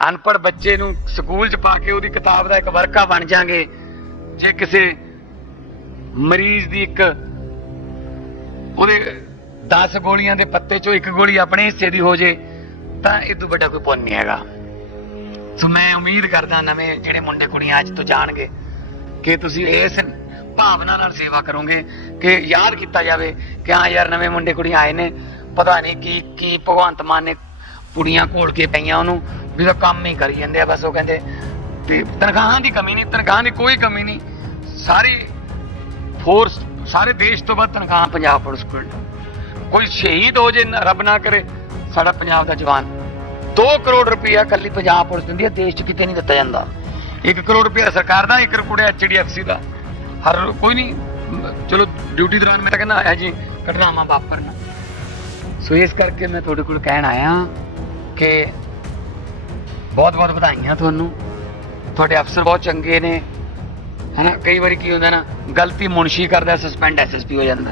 ਅਨਪੜ੍ਹ ਬੱਚੇ ਨੂੰ ਸਕੂਲ 'ਚ ਪਾ ਕੇ ਉਹਦੀ ਕਿਤਾਬ ਦਾ ਇੱਕ ਵਰਕਾ ਬਣ ਜਾਾਂਗੇ, ਜੇ ਕਿਸੇ ਮਰੀਜ਼ ਦੀ ਇੱਕ ਉਹਦੇ 10 ਗੋਲੀਆਂ ਦੇ ਪੱਤੇ 'ਚੋਂ ਇੱਕ ਗੋਲੀ ਆਪਣੇ ਹਿੱਸੇ ਦੀ ਹੋ ਜੇ, ਤਾਂ ਇਹ ਤੋਂ ਵੱਡਾ ਕੋਈ ਪੁੰਨ ਨਹੀਂ ਹੈਗਾ। ਸੋ ਮੈਂ ਉਮੀਦ ਕਰਦਾ ਨਵੇਂ ਜਿਹੜੇ ਮੁੰਡੇ ਕੁੜੀਆਂ ਅੱਜ ਤੋਂ ਜਾਣਗੇ ਕਿ ਤੁਸੀਂ ਇਸ ਭਾਵਨਾ ਨਾਲ ਸੇਵਾ ਕਰੋਗੇ, ਕਿ ਯਾਦ ਕੀਤਾ ਜਾਵੇ ਕਿ ਹਾਂ ਯਾਰ ਨਵੇਂ ਮੁੰਡੇ ਕੁੜੀਆਂ ਆਏ ਨੇ, ਪਤਾ ਨਹੀਂ ਕੀ ਕੀ ਭਗਵੰਤ ਮਾਨ ਨੇ ਕੁੜੀਆਂ ਘੋਲ ਕੇ ਪਈਆਂ ਉਹਨੂੰ ਵੀ ਤਾਂ ਕੰਮ ਹੀ ਕਰੀ ਜਾਂਦੇ ਆ, ਬਸ ਉਹ ਕਹਿੰਦੇ ਵੀ ਤਨਖਾਹਾਂ ਦੀ ਕਮੀ ਨਹੀਂ, ਤਨਖਾਹਾਂ ਦੀ ਕੋਈ ਕਮੀ ਨਹੀਂ। ਸਾਰੀ ਫੋਰਸ ਸਾਰੇ ਦੇਸ਼ ਤੋਂ ਵੱਧ ਤਨਖਾਹਾਂ ਪੰਜਾਬ ਪੁਲਿਸ ਕੋਲ ਕੋਈ ਸ਼ਹੀਦ ਹੋ ਜੇ ਰੱਬ ਨਾ ਕਰੇ, ਸਾਡਾ ਪੰਜਾਬ ਦਾ ਜਵਾਨ। 2 ਕਰੋੜ ਰੁਪਇਆ ਕੱਲੀ ਪੰਜਾਬ ਪੁਲਿਸ ਦਿੰਦੀ ਹੈ ਦੇਸ਼ 'ਚ ਕਿਤੇ ਨਹੀਂ ਦਿੱਤਾ ਜਾਂਦਾ। 1 ਕਰੋੜ ਰੁਪਇਆ ਸਰਕਾਰ ਦਾ 1 ਕਰੋੜ ਐਚਡੀਐਫਸੀ ਦਾ। ਹਰ ਕੋਈ ਨਹੀਂ, ਚਲੋ ਡਿਊਟੀ ਦੌਰਾਨ ਮੈਂ ਤਾਂ ਕਹਿੰਦਾ ਆਇਆ ਜੀ ਘਟਨਾਵਾਂ ਵਾਪਰਨਾ। ਸੋ ਇਸ ਕਰਕੇ ਮੈਂ ਤੁਹਾਡੇ ਕੋਲ ਕਹਿਣ ਆਇਆ ਕਿ ਬਹੁਤ ਬਹੁਤ ਵਧਾਈਆਂ ਤੁਹਾਨੂੰ। ਤੁਹਾਡੇ ਅਫਸਰ ਬਹੁਤ ਚੰਗੇ ਨੇ। ਹਨਾ, ਕਈ ਵਾਰੀ ਕੀ ਹੁੰਦਾ ਨਾ, ਗਲਤੀ ਮੁਨਸ਼ੀ ਕਰਦਾ ਸਸਪੈਂਡ ਐਸਐਸਪੀ ਹੋ ਜਾਂਦਾ।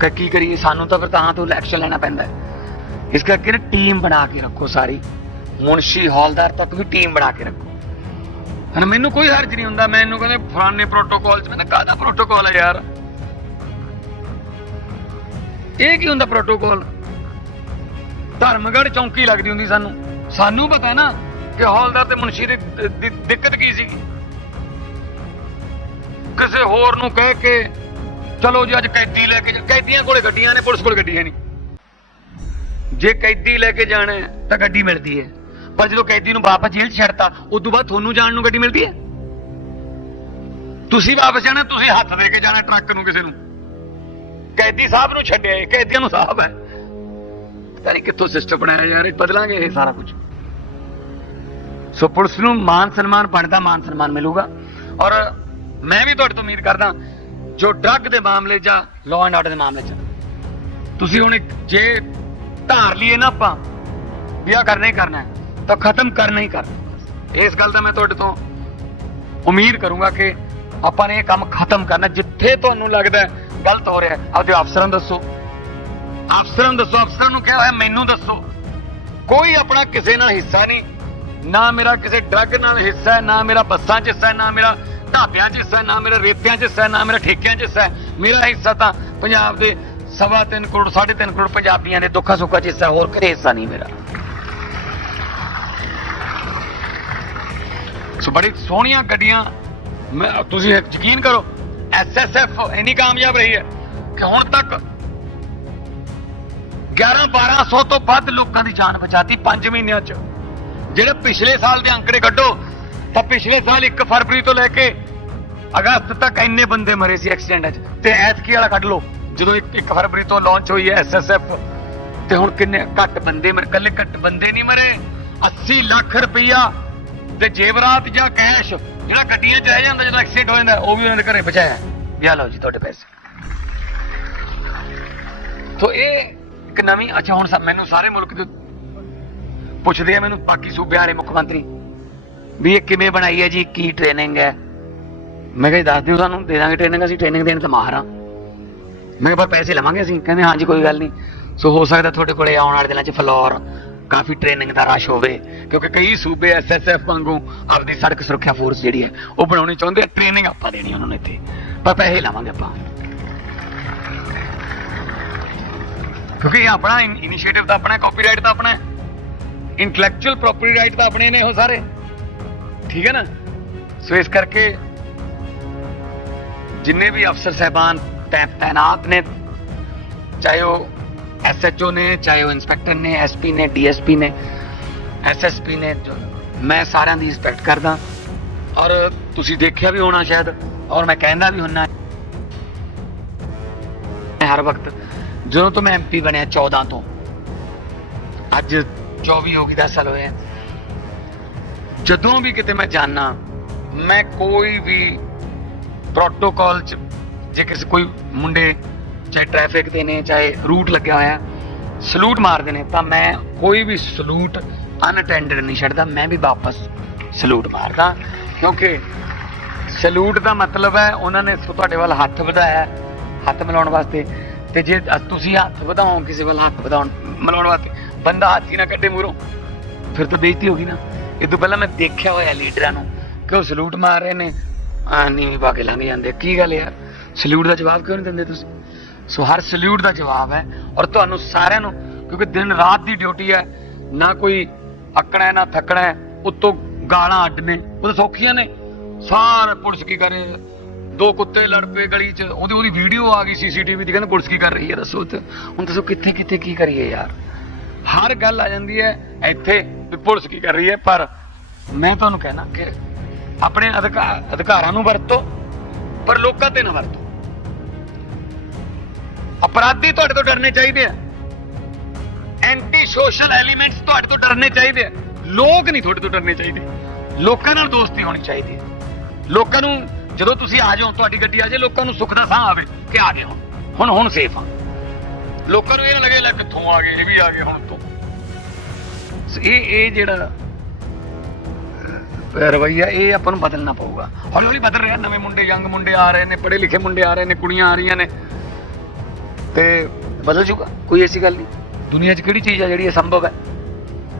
ਕਿ ਕੀ ਕਰੀਏ, ਸਾਨੂੰ ਤਾਂ ਫਿਰ ਤਾਂ ਤੋਂ ਐਕਸ਼ਨ ਲੈਣਾ ਪੈਂਦਾ। ਇਸ ਕਰਕੇ ਨਾ ਟੀਮ ਬਣਾ ਕੇ ਰੱਖੋ ਸਾਰੀ। ਮੁਨਸ਼ੀ, ਹੌਲਦਾਰ ਤੱਕ ਵੀ ਟੀਮ ਬਣਾ ਕੇ ਰੱਖੋ। ਹਨਾ, ਮੈਨੂੰ ਕੋਈ ਹਰਜ ਨਹੀਂ ਹੁੰਦਾ। ਮੈਨੂੰ ਕਹਿੰਦੇ, ਫਲਾਣੇ ਪ੍ਰੋਟੋਕਾਲ ਚ ਮੈਂ ਕਾਹਦਾ ਪ੍ਰੋਟੋਕਾਲ ਹੈ ਯਾਰ? ਇਹ ਕੀ ਹੁੰਦਾ ਪ੍ਰੋਟੋਕਾਲ ਧਰਮਗੜ ਚੌਂਕੀ ਲੱਗਦੀ ਹੁੰਦੀ ਸਾਨੂੰ। ਸਾਨੂੰ ਪਤਾ ਨਾ ਕਿ ਹੌਲਦਾਰ ਤੇ ਮੁਨਸ਼ੀ ਦੀ ਦਿੱਕਤ ਕੀ ਸੀ। ਕਿਸੇ ਹੋਰ ਨੂੰ ਕਹਿ ਕੇ, ਚਲੋ ਜੀ ਅੱਜ ਕੈਦੀ ਲੈ ਕੇ ਕੈਦੀਆਂ ਕੋਲੇ ਗੱਡੀਆਂ ਨੇ, ਪੁਲਿਸ ਕੋਲ ਗੱਡੀਆਂ ਹੈ ਨਹੀਂ। ਜੇ ਕੈਦੀ ਲੈ ਕੇ ਜਾਣਾ ਤਾਂ ਗੱਡੀ ਮਿਲਦੀ ਹੈ। ਪਰ ਜਦੋਂ ਕੈਦੀ ਨੂੰ ਵਾਪਸ ਜੇਲ੍ਹ 'ਚ ਛੱਡਤਾ ਉਸ ਤੋਂ ਬਾਅਦ ਤੁਹਾਨੂੰ ਜਾਣ ਨੂੰ ਗੱਡੀ ਮਿਲਦੀ ਹੈ? ਤੁਸੀਂ ਵਾਪਸ ਜਾਣਾ, ਤੁਸੀਂ ਹੱਥ ਦੇ ਕੇ ਜਾਣਾ ਟਰੱਕ ਨੂੰ ਕਿਸੇ ਨੂੰ। ਕੈਦੀ ਸਾਹਿਬ ਨੂੰ ਛੱਡਿਆ ਕੈਦੀਆਂ ਨੂੰ ਸਾਹਿਬ ਹੈ। ਪਤਾ ਕਿੱਥੋਂ ਸਿਸਟਮ ਬਣਾਇਆ ਯਾਰ ਬਦਲਾਂਗੇ ਇਹ ਸਾਰਾ ਕੁਝ ਸੋ ਪੁਲਿਸ ਨੂੰ ਮਾਨ ਸਨਮਾਨ ਬਣਦਾ ਮਾਨ ਸਨਮਾਨ ਮਿਲੂਗਾ। ਔਰ ਮੈਂ ਵੀ ਤੁਹਾਡੇ ਤੋਂ ਉਮੀਦ ਕਰਦਾ ਜੋ ਡਰੱਗ ਦੇ ਮਾਮਲੇ ਜਾਂ ਲਾਅ ਐਂਡ ਆਰਡਰ ਦੇ ਮਾਮਲੇ 'ਚ। ਤੁਸੀਂ ਹੁਣ ਜੇ ਧਾਰ ਲਈਏ ਨਾ ਆਪਾਂ ਵਿਆਹ ਕਰਨਾ ਹੀ ਕਰਨਾ ਤਾਂ ਖਤਮ ਕਰਨਾ ਹੀ ਕਰਨਾ ਇਸ ਗੱਲ ਦਾ ਮੈਂ ਤੁਹਾਡੇ ਤੋਂ ਉਮੀਦ ਕਰੂੰਗਾ ਕਿ ਆਪਾਂ ਨੇ ਇਹ ਕੰਮ ਖਤਮ ਕਰਨਾ, ਜਿੱਥੇ ਤੁਹਾਨੂੰ ਲੱਗਦਾ ਗਲਤ ਹੋ ਰਿਹਾ ਆਪਦੇ ਅਫਸਰਾਂ ਨੂੰ ਦੱਸੋ। ਅਫਸਰਾਂ ਨੂੰ ਦੱਸੋ, ਅਫਸਰਾਂ ਨੂੰ ਕਿਹਾ ਹੋਇਆ, ਮੈਨੂੰ ਦੱਸੋ। ਕੋਈ ਆਪਣਾ ਕਿਸੇ ਨਾਲ ਹਿੱਸਾ ਨਹੀਂ। ਨਾ ਮੇਰਾ ਕਿਸੇ ਡਰੱਗ ਨਾਲ ਹਿੱਸਾ ਹੈ, ਨਾ ਮੇਰਾ ਬੱਸਾਂ 'ਚ ਹਿੱਸਾ ਹੈ, ਨਾ ਮੇਰਾ ਢਾਬਿਆਂ 'ਚ ਹਿੱਸਾ ਹੈ, ਨਾ ਮੇਰਾ ਰੇਤਿਆਂ 'ਚ ਹਿੱਸਾ ਹੈ, ਨਾ ਮੇਰਾ ਠੇਕਿਆਂ 'ਚ ਹਿੱਸਾ ਹੈ। ਮੇਰਾ ਹਿੱਸਾ ਤਾਂ ਪੰਜਾਬ ਦੇ ਸਵਾ ਤਿੰਨ ਕਰੋੜ, ਸਾਢੇ ਤਿੰਨ ਕਰੋੜ ਪੰਜਾਬੀਆਂ ਦੇ ਦੁੱਖਾਂ ਸੁੱਖਾਂ 'ਚ ਹਿੱਸਾ ਹੋਰ ਕਦੇ ਹਿੱਸਾ ਨਹੀਂ ਮੇਰਾ। ਸੋ ਬੜੀ ਸੋਹਣੀਆਂ ਗੱਡੀਆਂ, ਮੈਂ, ਤੁਸੀਂ ਯਕੀਨ ਕਰੋ ਐਸਐਸਐਫ ਇੰਨੀ ਕਾਮਯਾਬ ਰਹੀ ਹੈ ਕਿ ਹੁਣ ਤੱਕ 11 1200 ਤੋਂ ਵੱਧ ਲੋਕਾਂ ਦੀ ਜਾਨ ਬਚਾਤੀ 5 ਮਹੀਨਿਆਂ 'ਚ। ਜਿਹੜੇ ਪਿਛਲੇ ਸਾਲ ਦੇ ਅੰਕੜੇ ਕੱਢੋ, ਤਾਂ ਪਿਛਲੇ ਸਾਲ 1 ਫਰਵਰੀ ਤੋਂ ਲੈ ਕੇ ਅਗਸਤ ਤੱਕ ਇੰਨੇ ਬੰਦੇ ਮਰੇ ਸੀ ਐਕਸੀਡੈਂਟਾਂ 'ਚ ਤੇ ਐਤਕੀ ਵਾਲਾ ਕੱਢ ਲਓ, ਜਦੋਂ 1 ਫਰਵਰੀ ਤੋਂ ਲਾਂਚ ਹੋਈ ਹੈ ਐਸਐਸਐਫ ਤੇ ਹੁਣ ਕਿੰਨੇ ਘੱਟ ਬੰਦੇ ਮਰੇ ਕੱਲੇ ਘੱਟ ਬੰਦੇ ਨਹੀਂ ਮਰੇ। 80 ਲੱਖ ਰੁਪਈਆ ਤੇ ਜੇਵਰਾਤ ਜਾਂ ਕੈਸ਼ ਜਿਹੜਾ ਗੱਡੀਆਂ 'ਚ ਰਹਿ ਜਾਂਦਾ ਜਦੋਂ ਐਕਸੀਡੈਂਟ ਹੋ ਜਾਂਦਾ, ਉਹ ਵੀ ਉਹਨਾਂ ਦੇ ਘਰੇ ਪਹੁੰਚਾਇਆ ਵੀ ਆ ਲਓ ਜੀ ਤੁਹਾਡੇ ਪੈਸੇ। ਤੋ ਇਹ ਇੱਕ ਨਵੀਂ ਅੱਛਾ, ਹੁਣ ਮੈਨੂੰ ਸਾਰੇ ਮੁਲਕ ਦੇ ਪੁੱਛਦੇ ਆ ਮੈਨੂੰ, ਬਾਕੀ ਸੂਬਿਆਂ ਦੇ ਮੁੱਖ ਮੰਤਰੀ, ਵੀ ਇਹ ਕਿਵੇਂ ਬਣਾਈ ਹੈ ਜੀ, ਕੀ ਟ੍ਰੇਨਿੰਗ ਹੈ? ਮੈਂ ਕਿਹਾ ਜੀ, ਦੱਸ ਦਿਓ ਸਾਨੂੰ, ਦੇ ਦਾਂਗੇ ਟ੍ਰੇਨਿੰਗ ਅਸੀਂ ਟ੍ਰੇਨਿੰਗ ਦੇਣ ਤੋਂ ਮਾਹਰ ਹਾਂ। ਮੈਂ ਕਿਹਾ, ਪਰ ਪੈਸੇ ਲਵਾਂਗੇ ਅਸੀਂ। ਕਹਿੰਦੇ, ਹਾਂਜੀ, ਕੋਈ ਗੱਲ ਨਹੀਂ। ਸੋ ਹੋ ਸਕਦਾ ਤੁਹਾਡੇ ਕੋਲੇ ਆਉਣ ਵਾਲੇ ਦਿਨਾਂ 'ਚ ਫਲੋਰ ਕਾਫੀ ਟ੍ਰੇਨਿੰਗ ਦਾ ਰਸ਼ ਹੋਵੇ, ਕਿਉਂਕਿ ਕਈ ਸੂਬੇ ਐਸਐਸਐਫ ਵਾਂਗੂ ਆਪਦੀ ਸੜਕ ਸੁਰੱਖਿਆ ਫੋਰਸ ਜਿਹੜੀ ਹੈ, ਉਹ ਬਣਾਉਣੀ ਚਾਹੁੰਦੇ ਆ। ਟ੍ਰੇਨਿੰਗ ਆਪਾਂ ਦੇਣੀ ਉਹਨਾਂ ਨੂੰ ਇੱਥੇ। ਪਰ ਪੈਸੇ ਲਵਾਂਗੇ ਆਪਾਂ। ਕਿਉਂਕਿ ਇਹ ਆਪਣਾ ਇਨੀਸ਼ੀਏਟਿਵ ਤਾਂ ਆਪਣਾ ਕਾਪੀਰਾਈਟ ਤਾਂ ਆਪਣਾ ਇੰਟੈਲੈਕਚੁਅਲ ਪ੍ਰਾਪਰਟੀ ਰਾਈਟ ਤਾਂ ਆਪਣੇ ਨੇ ਉਹ ਸਾਰੇ। ਠੀਕ ਹੈ ਨਾ? ਸੋ ਇਸ ਕਰਕੇ ਜਿੰਨੇ ਵੀ ਅਫਸਰ ਸਹਿਬਾਨ ਤੈਨਾਤ ਨੇ, ਚਾਹੇ ਉਹ ਐਸਐਚਓ ਨੇ, ਚਾਹੇ ਉਹ ਇੰਸਪੈਕਟਰ ਨੇ ਐਸਪੀ ਨੇ ਡੀਐਸਪੀ ਨੇ ਐਸਐਸਪੀ ਨੇ ਮੈਂ ਸਾਰਿਆਂ ਦੀ ਰਿਸਪੈਕਟ ਕਰਦਾ। ਔਰ ਤੁਸੀਂ ਦੇਖਿਆ ਵੀ ਹੋਣਾ ਸ਼ਾਇਦ, ਔਰ ਮੈਂ ਕਹਿੰਦਾ ਵੀ ਹੁੰਨਾ। ਹਰ ਵਕਤ ਜਦੋਂ ਤੋਂ ਮੈਂ ਐਮਪੀ ਬਣਿਆ 14 ਤੋਂ, ਅੱਜ 24 ਹੋ ਗਈ 10 ਸਾਲ ਹੋਏ ਆ। ਜਦੋਂ ਵੀ ਕਿਤੇ ਮੈਂ ਜਾਣਾ ਮੈਂ ਕੋਈ ਵੀ ਪ੍ਰੋਟੋਕਾਲ ਚ, ਜੇ ਕਿਸੇ, ਕੋਈ ਮੁੰਡੇ, ਚਾਹੇ ਟ੍ਰੈਫਿਕ ਦੇ ਨੇ, ਚਾਹੇ ਰੂਟ ਲੱਗਿਆ ਹੋਇਆ ਸਲੂਟ ਮਾਰਦੇ ਨੇ, ਤਾਂ ਮੈਂ ਕੋਈ ਵੀ ਸਲੂਟ ਅਨਅਟੈਂਡਡ ਨਹੀਂ ਛੱਡਦਾ, ਮੈਂ ਵੀ ਵਾਪਸ ਸਲੂਟ ਮਾਰਦਾ, ਕਿਉਂਕਿ ਸਲੂਟ ਦਾ ਮਤਲਬ ਹੈ, ਉਹਨਾਂ ਨੇ ਤੁਹਾਡੇ ਵੱਲ ਹੱਥ ਵਧਾਇਆ, ਹੱਥ ਮਿਲਾਉਣ ਵਾਸਤੇ, ਤੇ ਜੇ ਤੁਸੀਂ ਹੱਥ ਵਧਾਓ, ਕਿਸੇ ਵੱਲ ਹੱਥ ਵਧਾਉਣ, ਮਿਲਾਉਣ ਵਾਸਤੇ ਬੰਦਾ ਹੱਥ ਹੀ ਨਾ ਕੱਢੇ ਮੂਰੋਂ ਫਿਰ ਤਾਂ ਬੇਇੱਜ਼ਤੀ ਹੋ ਗਈ ਨਾ। ਇਹ ਤੋਂ ਪਹਿਲਾਂ ਮੈਂ ਦੇਖਿਆ ਹੋਇਆ ਲੀਡਰਾਂ ਨੂੰ ਕਿ ਉਹ ਸਲੂਟ ਮਾਰ ਰਹੇ ਨੇ। ਆ ਨੀਵੀਂ ਪਾ ਕੇ ਲੰਘ ਜਾਂਦੇ। ਕੀ ਗੱਲ ਯਾਰ? ਸਲੂਟ ਦਾ ਜਵਾਬ ਕਿਉਂ ਨਹੀਂ ਦਿੰਦੇ ਤੁਸੀਂ? ਸੋ ਹਰ ਸਲੂਟ ਦਾ ਜਵਾਬ ਹੈ ਔਰ ਤੁਹਾਨੂੰ ਸਾਰਿਆਂ ਨੂੰ ਕਿਉਂਕਿ ਦਿਨ ਰਾਤ ਦੀ ਡਿਊਟੀ ਹੈ ਨਾ ਕੋਈ ਅੱਕਣਾ ਨਾ ਥੱਕਣਾ ਹੈ, ਉੱਤੋਂ ਗਾਲਾਂ ਅੱਡ ਨੇ ਉਹ ਤਾਂ ਸੌਖੀਆਂ ਨੇ। ਸਾਰ ਪੁਲਿਸ ਕੀ ਕਰੇ ਦੋ ਕੁੱਤੇ ਲੜ ਪਏ ਗਲੀ 'ਚ। ਉਹਦੀ ਉਹਦੀ ਵੀਡੀਓ ਆ ਗਈ ਸੀਸੀਟੀਵੀ ਦੀ ਕਹਿੰਦੇ ਪੁਲਿਸ ਕੀ ਕਰ ਰਹੀ ਹੈ? ਦੱਸੋ ਹੁਣ ਦੱਸੋ ਕਿੱਥੇ ਕਿੱਥੇ ਕੀ ਕਰੀਏ ਯਾਰ? ਹਰ ਗੱਲ ਆ ਜਾਂਦੀ ਹੈ, ਇੱਥੇ ਵੀ ਪੁਲਿਸ ਕੀ ਕਰ ਰਹੀ ਹੈ, ਪਰ ਮੈਂ ਤੁਹਾਨੂੰ ਕਹਿਣਾ ਕਿ ਆਪਣੇ ਅਧਿਕਾਰ ਅਧਿਕਾਰਾਂ ਨੂੰ ਵਰਤੋ, ਪਰ ਲੋਕਾਂ ਤੇ ਨਾ ਵਰਤੋ। ਅਪਰਾਧੀ ਤੁਹਾਡੇ ਤੋਂ ਡਰਨੇ ਚਾਹੀਦੇ ਆ। ਐਂਟੀ ਸੋਸ਼ਲ ਐਲੀਮੈਂਟਸ ਤੁਹਾਡੇ ਤੋਂ ਡਰਨੇ ਚਾਹੀਦੇ ਆ। ਲੋਕ ਨਹੀਂ ਤੁਹਾਡੇ ਤੋਂ ਡਰਨੇ ਚਾਹੀਦੇ। ਲੋਕਾਂ ਨਾਲ ਦੋਸਤੀ ਹੋਣੀ ਚਾਹੀਦੀ ਹੈ। ਲੋਕਾਂ ਨੂੰ ਜਦੋਂ ਤੁਸੀਂ ਆ ਜਾਓ, ਤੁਹਾਡੀ ਗੱਡੀ ਆ ਜਾਏ, ਲੋਕਾਂ ਨੂੰ ਸੁੱਖ ਦਾ ਸਾਹ ਆਵੇ ਕਿ ਆ ਗਏ ਹੁਣ। ਹੁਣ ਹੁਣ ਸੇਫ ਆ। ਲੋਕਾਂ ਨੂੰ ਇਹ ਨਾ ਲੱਗੇ ਲੈ ਕਿੱਥੋਂ ਆ ਗਏ ਇਹ ਵੀ ਆ ਗਏ ਹੁਣ ਤੋਂ। ਇਹ ਇਹ ਜਿਹੜਾ ਅਹ, ਰਵੱਈਆ ਇਹ ਆਪਾਂ ਨੂੰ ਬਦਲਣਾ ਪਊਗਾ। ਹੌਲੀ ਹੌਲੀ ਬਦਲ ਰਿਹਾ ਨਵੇਂ ਮੁੰਡੇ ਯੰਗ ਮੁੰਡੇ ਆ ਰਹੇ ਨੇ ਪੜ੍ਹੇ ਲਿਖੇ ਮੁੰਡੇ ਆ ਰਹੇ ਨੇ ਕੁੜੀਆਂ ਆ ਰਹੀਆਂ ਨੇ। ਤੇ ਬਦਲ ਜੂਗਾ ਕੋਈ ਐਸੀ ਗੱਲ ਨਹੀਂ। ਦੁਨੀਆ 'ਚ ਕਿਹੜੀ ਚੀਜ਼ ਆ ਜਿਹੜੀ ਸੰਭਵ ਹੈ?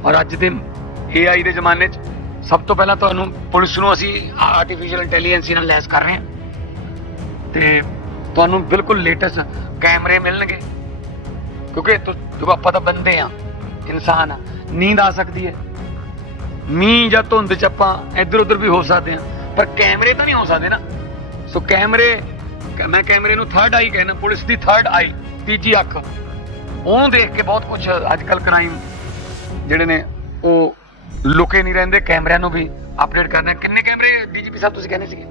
ਔਰ ਅੱਜ ਦੇ AI ਦੇ ਜ਼ਮਾਨੇ 'ਚ ਸਭ ਤੋਂ ਪਹਿਲਾਂ ਤੁਹਾਨੂੰ ਪੁਲਿਸ ਨੂੰ ਅਸੀਂ ਆਰਟੀਫੀਸ਼ੀਅਲ ਇੰਟੈਲੀਜੈਂਸ ਨਾਲ ਲੈਸ ਕਰ ਰਹੇ ਹਾਂ। ਤੇ ਤੁਹਾਨੂੰ ਬਿਲਕੁਲ ਲੇਟੈਸਟ ਕੈਮਰੇ ਮਿਲਣਗੇ। ਕਿਉਂਕਿ ਤੁ- ਆਪਾਂ ਤਾਂ ਬੰਦੇ ਆ ਇਨਸਾਨ ਆ ਨੀਂਦ ਆ ਸਕਦੀ ਹੈ। ਮੀਂਹ ਜਾਂ ਧੁੰਦ ਚ ਆਪਾਂ ਇੱਧਰ ਉੱਧਰ ਵੀ ਹੋ ਸਕਦੇ ਆ ਪਰ ਕੈਮਰੇ ਤਾਂ ਨਹੀਂ ਹੋ ਸਕਦੇ ਨਾ। ਸੋ ਕੈਮਰੇ ਮੈਂ ਕੈਮਰੇ ਨੂੰ ਥਰਡ ਆਈ ਕਹਿੰਦਾ, ਪੁਲਿਸ ਦੀ ਥਰਡ ਆਈ ਤੀਜੀ ਅੱਖ। ਉਹਨੂੰ ਦੇਖ ਕੇ ਬਹੁਤ ਕੁਝ ਅੱਜ ਕੱਲ ਕ੍ਰਾਈਮ ਜਿਹੜੇ ਨੇ, ਉਹ ਲੁਕੇ ਨਹੀਂ ਰਹਿੰਦੇ, ਕੈਮਰਿਆਂ ਨੂੰ ਵੀ ਅਪਡੇਟ ਕਰਨਾ ਕਿੰਨੇ ਕੈਮਰੇ ਡੀਜੀਪੀ ਸਾਹਿਬ ਤੁਸੀਂ ਕਹਿੰਦੇ ਸੀਗੇ?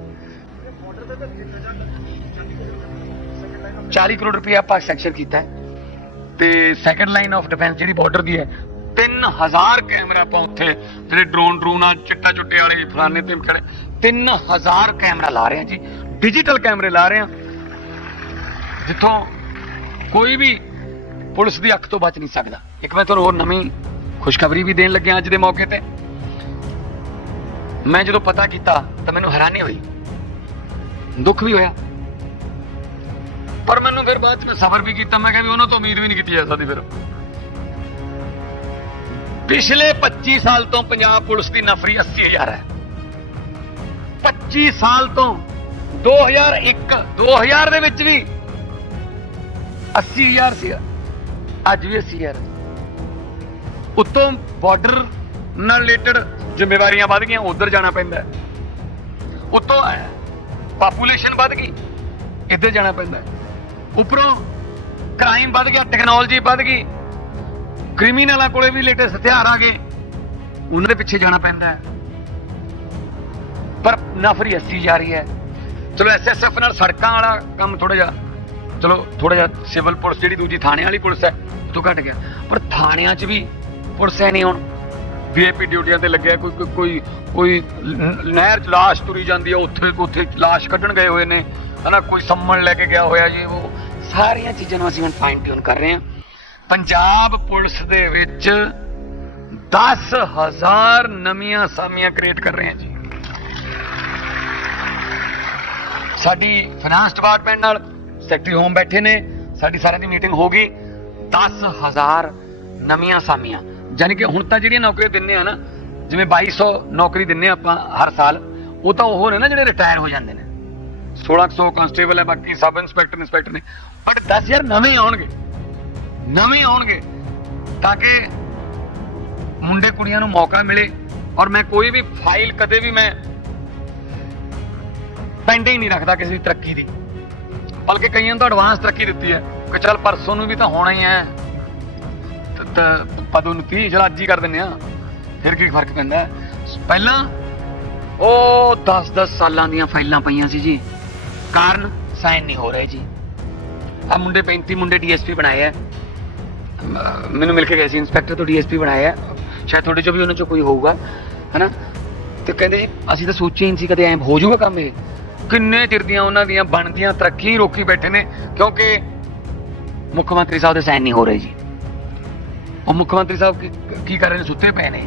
40 ਕਰੋੜ ਰੁਪਏ ਆਪਾਂ ਸੈਂਕਸ਼ਨ ਕੀਤਾ ਹੈ। ਤੇ ਸੈਕੰਡ ਲਾਈਨ ਆਫ ਡਿਫੈਂਸ ਜਿਹੜੀ ਬਾਰਡਰ ਦੀ ਹੈ 3000 ਕੈਮਰਾ ਆਪਾਂ ਉੱਥੇ ਜਿਹੜੇ ਡਰੋਨ ਡਰੂਨ ਆ, ਚਿੱਟਾ ਚੁੱਟੇ ਵਾਲੇ ਫਲਾਣੇ ਤੇ ਖੜੇ 3000 ਕੈਮਰਾ ਲਾ ਰਹੇ ਆ ਜੀ। ਡਿਜੀਟਲ ਕੈਮਰੇ ਲਾ ਰਹੇ ਆ। ਜਿੱਥੋਂ ਕੋਈ ਵੀ ਪੁਲਿਸ ਦੀ ਅੱਖ ਤੋਂ ਬਚ ਨਹੀਂ ਸਕਦਾ। ਇੱਕ ਮੈਂ ਤੁਹਾਨੂੰ ਹੋਰ ਨਵੀਂ ਖੁਸ਼ਖਬਰੀ ਵੀ ਦੇਣ ਲੱਗਿਆ ਅੱਜ ਦੇ ਮੌਕੇ ਤੇ। ਮੈਂ ਜਦੋਂ ਪਤਾ ਕੀਤਾ ਤਾਂ ਮੈਨੂੰ ਹੈਰਾਨੀ ਹੋਈ। ਦੁੱਖ ਵੀ ਹੋਇਆ। ਪਰ ਮੈਨੂੰ ਫਿਰ ਬਾਅਦ ਚ ਮੈਂ ਸਬਰ ਵੀ ਕੀਤਾ, ਮੈਂ ਕਿਹਾ ਵੀ ਉਹਨਾਂ ਤੋਂ ਉਮੀਦ ਵੀ ਨਹੀਂ ਕੀਤੀ ਜਾ ਸਕਦੀ ਫਿਰ। ਪਿਛਲੇ 25 ਸਾਲ ਤੋਂ ਪੰਜਾਬ ਪੁਲਿਸ ਦੀ ਨਫਰੀ 80000 ਹੈ। 25 ਸਾਲ ਤੋਂ 2001 2000 ਦੇ ਵਿੱਚ ਵੀ 80000 ਸੀ। ਅੱਜ ਵੀ 80000 ਉੱਤੋਂ ਬਾਰਡਰ ਨਾਲ ਰਿਲੇਟਡ ਜ਼ਿੰਮੇਵਾਰੀਆਂ ਵੱਧ ਗਈਆਂ, ਉਧਰ ਜਾਣਾ ਪੈਂਦਾ ਹੈ। ਉੱਤੋਂ ਪਾਪੂਲੇਸ਼ਨ ਵੱਧ ਗਈ, ਇੱਧਰ ਜਾਣਾ ਪੈਂਦਾ ਉੱਪਰੋਂ ਕ੍ਰਾਈਮ ਵੱਧ ਗਿਆ ਟੈਕਨੋਲੋਜੀ ਵੱਧ ਗਈ। ਕ੍ਰਿਮੀਨਲਾਂ ਕੋਲੇ ਵੀ ਲੇਟੈਸਟ ਹਥਿਆਰ ਆ ਗਏ। ਉਹਨਾਂ ਦੇ ਪਿੱਛੇ ਜਾਣਾ ਪੈਂਦਾ ਹੈ। ਪਰ ਨਫਰੀ ਅੱਸੀ ਜਾ ਰਹੀ ਹੈ। ਚਲੋ ਐਸਐਸਐਫ ਨਾਲ ਸੜਕਾਂ ਵਾਲਾ ਕੰਮ ਥੋੜਾ ਜਿਹਾ, ਚਲੋ ਥੋੜਾ ਜਿਹਾ ਸਿਵਲ ਪੁਲਿਸ ਜਿਹੜੀ ਦੂਜੀ ਥਾਣੇ ਵਾਲੀ ਪੁਲਿਸ ਹੈ, ਉਹ ਤੋਂ ਘਟ ਗਿਆ। ਪਰ ਥਾਣਿਆਂ 'ਚ ਵੀ ਪੁਲਿਸ ਹੈ ਨਹੀਂ ਹੁਣ। ਵੀਆਈਪੀ ਡਿਊਟੀਆਂ ਤੇ ਲੱਗਿਆ, ਕੋਈ ਕੋਈ- ਕੋਈ ਨਹਿਰ 'ਚ ਲਾਸ਼ ਤੁਰੀ ਜਾਂਦੀ ਹੈ, ਉੱਥੇ ਉੱਥੇ ਲਾਸ਼ ਕੱਢਣ ਗਏ ਹੋਏ ਨੇ। ਹਨਾ ਕੋਈ ਸੰਮਣ ਲੈ ਕੇ ਗਿਆ ਹੋਇਆ ਜੀ, ਉਹ ਸਾਰੀਆਂ ਚੀਜ਼ਾਂ ਨੂੰ ਅਸੀਂ ਹੁਣ ਫਾਈਨ ਟਿਊਨ ਕਰ ਰਹੇ ਹਾਂ। ਪੰਜਾਬ ਪੁਲਿਸ ਦੇ ਵਿੱਚ 10000 ਨਵੀਆਂ ਸਾਮੀਆਂ ਕ੍ਰੀਏਟ ਕਰ ਰਹੇ ਹਾਂ ਜੀ। ਸਾਡੀ ਫਾਈਨਾਂਸ ਡਿਪਾਰਟਮੈਂਟ ਨਾਲ ਸੈਕਟਰੀ ਹੋਮ ਬੈਠੇ ਨੇ, ਸਾਡੀ ਸਾਰਿਆਂ ਦੀ ਮੀਟਿੰਗ ਹੋ ਗਈ। 10000 ਨਵੀਆਂ ਸਾਮੀਆਂ। ਯਾਨੀ ਕਿ ਹੁਣ ਤਾਂ ਜਿਹੜੀਆਂ ਨੌਕਰੀਆਂ ਦਿੰਨੇ ਆ ਨਾ, ਜਿਵੇਂ 2200 ਨੌਕਰੀ ਦਿੰਨੇ ਆ ਆਪਾਂ ਹਰ ਸਾਲ, ਉਹ ਤਾਂ ਉਹ ਨੇ ਨਾ ਜਿਹੜੇ ਰਿਟਾਇਰ ਹੋ ਜਾਂਦੇ ਨੇ। 1600 ਕਾਂਸਟੇਬਲ ਹੈ, ਬਾਕੀ ਸਬ ਇੰਸਪੈਕਟਰ ਇੰਸਪੈਕਟਰ ਨੇ। ਬਟ 10000 ਨਵੇਂ ਆਉਣਗੇ। ਨਵੇਂ ਆਉਣਗੇ ਤਾਂ ਕਿ ਮੁੰਡੇ ਕੁੜੀਆਂ ਨੂੰ ਮੌਕਾ ਮਿਲੇ ਔਰ ਮੈਂ ਕੋਈ ਵੀ ਫਾਈਲ ਕਦੇ ਵੀ ਮੈਂ ਪੈਂਡਿੰਗ ਨਹੀਂ ਰੱਖਦਾ ਕਿਸੇ ਦੀ ਤਰੱਕੀ ਦੀ। ਬਲਕਿ ਕਈਆਂ ਨੂੰ ਐਡਵਾਂਸ ਤਰੱਕੀ ਦਿੱਤੀ ਹੈ ਕਿ ਚੱਲ ਪਰਸੋਂ ਨੂੰ ਵੀ ਤਾਂ ਹੋਣਾ ਹੀ ਹੈ। ਤ- ਤ- ਪਦੋਨਤੀ ਚਲ ਅੱਜ ਹੀ ਕਰ ਦਿੰਨੇ ਆ ਫਿਰ ਕੀ ਫ਼ਰਕ ਪੈਂਦਾ ਪਹਿਲਾਂ ਉਹ 10-10 ਸਾਲਾਂ ਦੀਆਂ ਫਾਈਲਾਂ ਪਈਆਂ ਸੀ ਜੀ। ਕਾਰਨ ਸਾਈਨ ਨਹੀਂ ਹੋ ਰਹੇ ਜੀ। ਆ ਮੁੰਡੇ 35 ਮੁੰਡੇ ਡੀਐਸਪੀ ਬਣਾਏ ਆ। ਮੈਨੂੰ ਮਿਲ ਕੇ ਗਏ ਸੀ, ਇੰਸਪੈਕਟਰ ਤੋਂ ਡੀਐਸਪੀ ਬਣਾਏ ਆ। ਸ਼ਾਇਦ ਤੁਹਾਡੇ ਚੋਂ ਵੀ ਉਹਨਾਂ ਚੋਂ ਕੋਈ ਹੋਊਗਾ, ਹਨਾ? ਤੇ ਕਹਿੰਦੇ ਅਸੀਂ ਤਾਂ ਸੋਚਿਆ ਹੀ ਨਹੀਂ ਸੀ ਕਦੇ ਐਂ ਹੋ ਜਾਊਗਾ ਕੰਮ ਇਹ। ਕਿੰਨੇ ਚਿਰ ਦੀਆਂ ਉਹਨਾਂ ਦੀਆਂ ਬਣਦੀਆਂ ਤਰੱਕੀ ਰੋਕੀ ਬੈਠੇ ਨੇ, ਕਿਉਂਕਿ ਮੁੱਖ ਮੰਤਰੀ ਸਾਹਿਬ ਦੇ ਸਾਈਨ ਨਹੀਂ ਹੋ ਰਹੇ ਜੀ। ਉਹ ਮੁੱਖ ਮੰਤਰੀ ਸਾਹਿਬ ਕੀ- ਕੀ ਕਰ ਰਹੇ ਨੇ? ਸੁੱਤੇ ਪਏ ਨੇ।